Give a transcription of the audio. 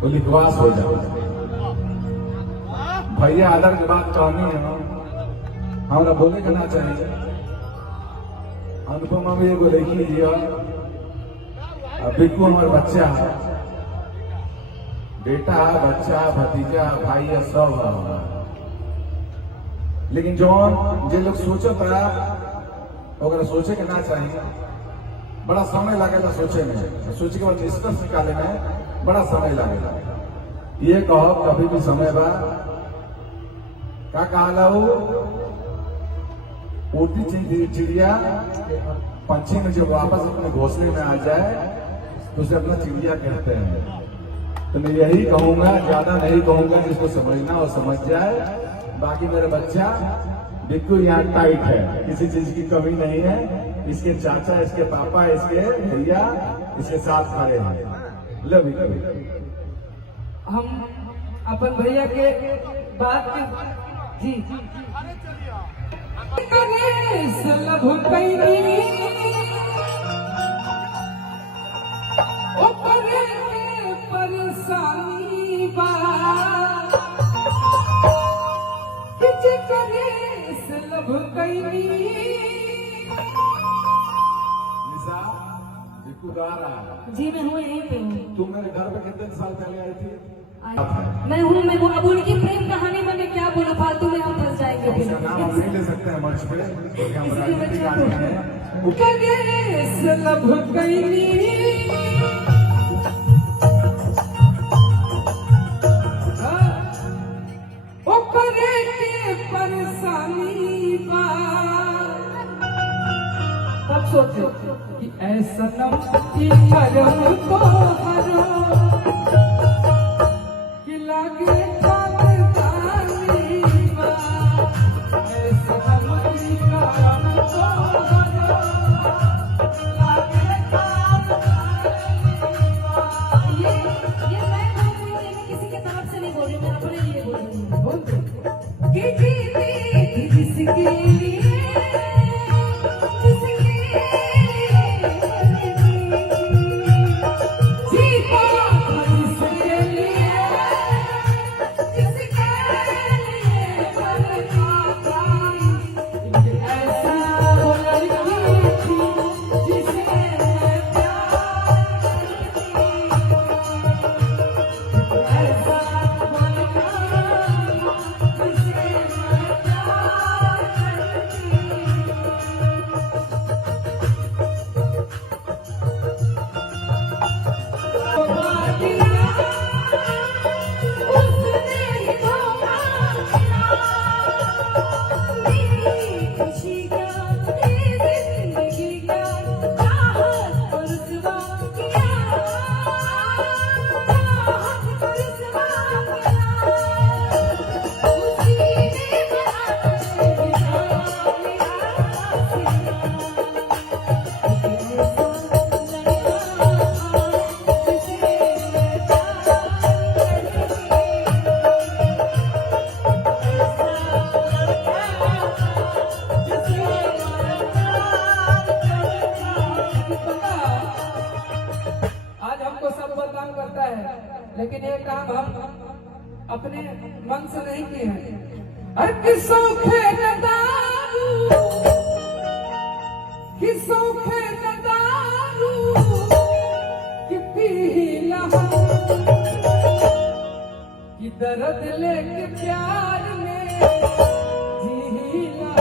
तो विश्वास हो जाए। भैया आदर की बात कहनी है, हमारा बोले के ना चाहिए। अनुपमा भी एगो देखी दिया, बिल्कुल हमारे बच्चा है, बेटा बच्चा भतीजा भाई है, सब है हमारा। लेकिन जौन जे लोग सोचता है सोचे के ना चाहिए, बड़ा समय लगेगा सोचे में, सोचे के बाद निष्कर्ष निकाले में बड़ा समय लगेगा। ये कहो कभी भी समय बा का कहा उड़ती चिड़िया पंछी में जब वापस अपने घोंसले में आ जाए तो उसे अपना चिड़िया कहते हैं। तो मैं यही कहूंगा, ज्यादा नहीं कहूंगा, जिसको समझना हो समझ जाए। बाकी मेरा बच्चा बिल्कुल यहाँ टाइट है, किसी चीज की कमी नहीं है। इसके चाचा, इसके पापा, इसके भैया इसके साथ खड़े हैं। Love you. हम अपन भैया के बात जी परेशानी जी मैं हूँ यहीं पे हूँ। तुम मेरे घर पे कितने साल पहले आई थी? मैं हूँ। अब उनकी प्रेम कहानी मैंने क्या बोला, फालतू में हम फंस जाएंगे। नाम हम नहीं ले सकते हैं मंच पे, क्योंकि हम राजनीतिक आदमी हैं। परेशानी तब सोचो कि ऐसा करम तो हरो कि लागे लेकिन ये काम हम अपने मन से नहीं किए हैं। हर किसों खे दारू कि पीला कि दर्द लेके प्यार में जीला।